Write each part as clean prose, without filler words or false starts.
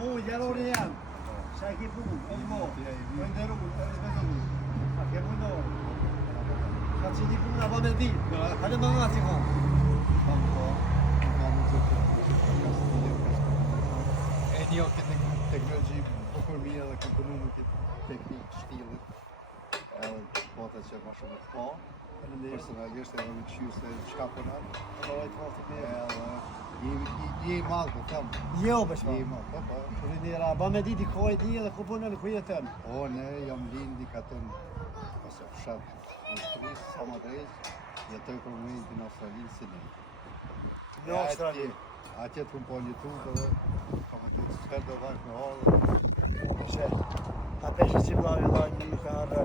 mu, gjerori jam. Shaj ki pun, o mo, o nderu, respektu. A ke mundor. Ka që di puna ba me di. Hajde më nga si ka. E një këtë teknologji bukur mirë dhe kam punu në këtë teknikë shtilit. Edhe bota që ma shumë të pa. Personalisht edhe me këshju se qka përnat. Je i madhë, po tëmë. Jo, bëshma. Je i madhë, po. Rinera, ba me di ti ko e di edhe ku punën ku jetën. O, ne jam lindi ka tënë, ose fshat në Shqipërisë, sa më drejt, jetoj për momentin në Australinë si ne. Në Australi. Atje të po në YouTube edhe kam aty të sferë dhe vajtë me halë. Shë, a peshe që blavi lajnë nuk ka arrë,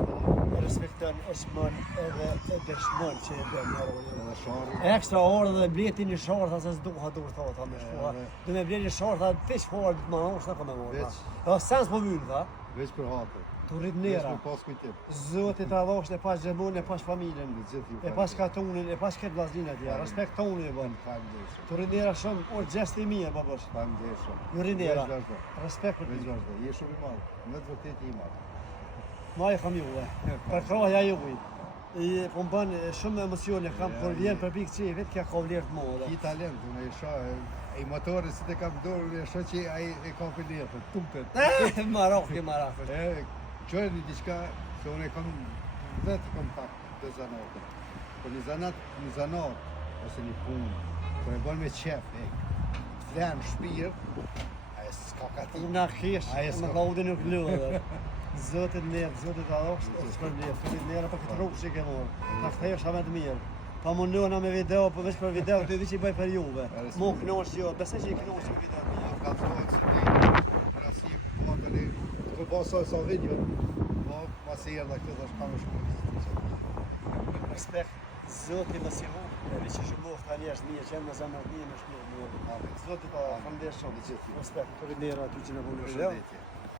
respektën e shmën edhe e dëshmën që e dëmë në rojë. Edhe shari. Ekstra orë dhe bleti një sharta se s'duha dur thota me shkuha. Dhe me bleti një sharta fish forward më është në këmë morë. Dhe sens po vynë, tha. Veç për hatër. Tu rrit Veç nera. për pas kujtim. Zotit ta dhosh e pas gjemon, e pas familjen, e pas katunin, e pas këtë vllaznin e tjera. Respektoni e bën. Faleminderit. Tu rrit nera shumë, o gjest i mirë babosh. Faleminderit shumë. Ju rrit nera. Veç vazhdo. Respekt për Veç ti. vazhdo. Je shumë i madh. Në të vërtetë i madh. Ma e kam juve. Për kraja juve. Po më bën shumë emocione kam kur vjen për pikë çevit, kja ka vlerë të madhe. Ki talent, unë e shoh, e motori si të kam dorë, e shoh që ai e ka vlerë, tumpet. Marak, marak. Qërë një diçka që unë e kam vetë kontakt të zanatë. Por një zanat, ose një punë, kur e bën me qef, flenë shpirt, aje s'ka kati. Unë në kesh, më ka udin nuk lëdhe. Zotit nërë, zotit adhokës, o së përblef, zotit nërë për këtë rrugë që i ke morë. Ta kthejë shame të mirë. Pa mundohna me video, për veç për video, të di që i bëj për juve. Mo knosh jo, besë që i knosh që video të mirë. Ka të dojtë që ti, krasi, po të ne, të bësoj sa video, po, mas e erë dhe këtë dhe shka me shkujtë. Respekt, zotit më si mu, e vi që shumë të aljesht mirë, që e më zanë mirë me shmirë mirë. Zotit ta, fëndesh shumë, respekt, për i nërë aty që në punë.